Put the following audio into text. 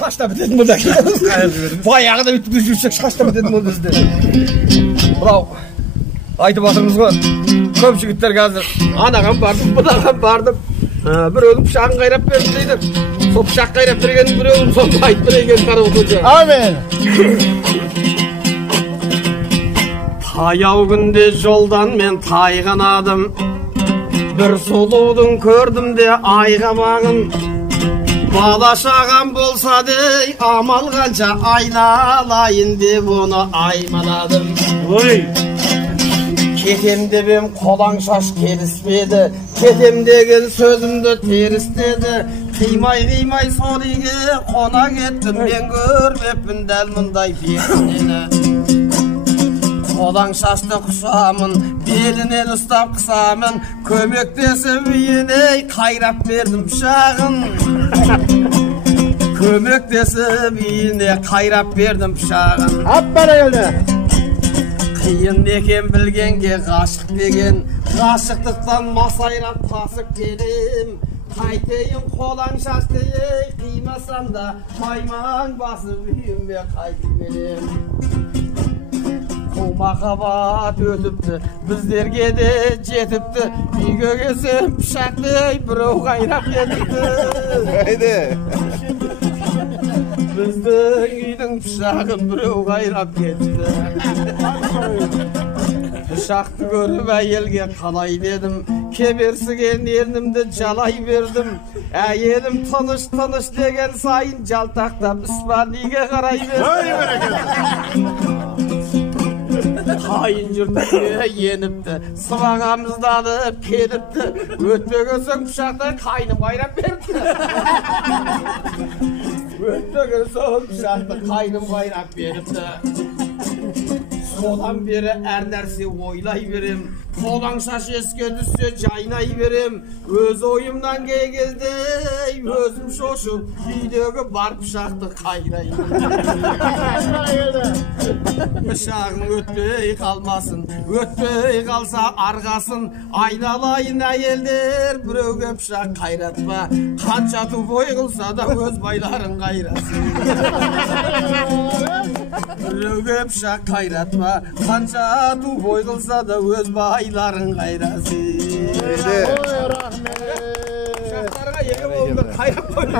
Şaşta bitedim burada. Bayağı da bitip düşürsek şaşta bitedim burada bizde. Bravo. Aytıp atırmızға көп жігіттер қазір анаған бардым, бұнаған бардым. Біреудің пышағын қайрап бердім дейді. Сол пышақ қайрап бергенін біреудің соны айтып берейін екен қарап отыршы. Amin. Таяу күнде жолдан мен тайғанадым. Бір сұлудың көрдім де айға бағын. Бала шағам болса дей, амал қанша айналайын деп оны аймаладым. Oy. Кетем дебем қолаң шаш келіспеді, кетем деген сөзімді терістеді. Қимай сол үйге қона кеттім, мен көрмеппін дәл мұндай періштені. Қолаң шашты құшамын, белінен ұстап қысамын, көмектесіп үйіне қайрап бердім пышағын. Көмектесіп үйіне қайрап бердім пышағын. Abbara geldi. Қиын екен білгенге ғашық деген, ғашықтықтан масайрап тасып келем. Қайтейін қолаң шашты ей, қимасам да маймаң басып үйіме қайтып келем. Қу махаббат өтіпті, біздерге де жетіпті, үйге келсем пышақты біреу қайрап кетіпті. Haydi. Біздің үйдің пышағын біреу қайрап кетті. Пышақты көріп әйелге қалай дедім, кеберсіген ернімді жалай бердім. Әйелім тыныш деген сайын жалтақтап Испанияға қарай бердім. Қайын жұртке еніпті, сыбағамызданып келіпті. Өтпеген соң пышақты қайным қайрап беріпті. Өтпеген соң пышақты қайным қайрап беріпті. Содан бері әр нәрсе ойлай берем. Қолаң шаш еске түссе жайнай берем. Өз ойымнан келгенде өзім шошып, үйдегі бар пышақты қайрай. Пышағың өтпей қалмасын, өтпей қалса арғасын. Айналайын әйелдер, біреуге пышақ қайратпа. Қанша тупой қылса да өз байларын қайрасын. Біреуге пышақ қайратпа, қанша тупой қылса да өз байларын қайрасын. Haydi. Пышақтарға екі болыңдар қайрап қойды.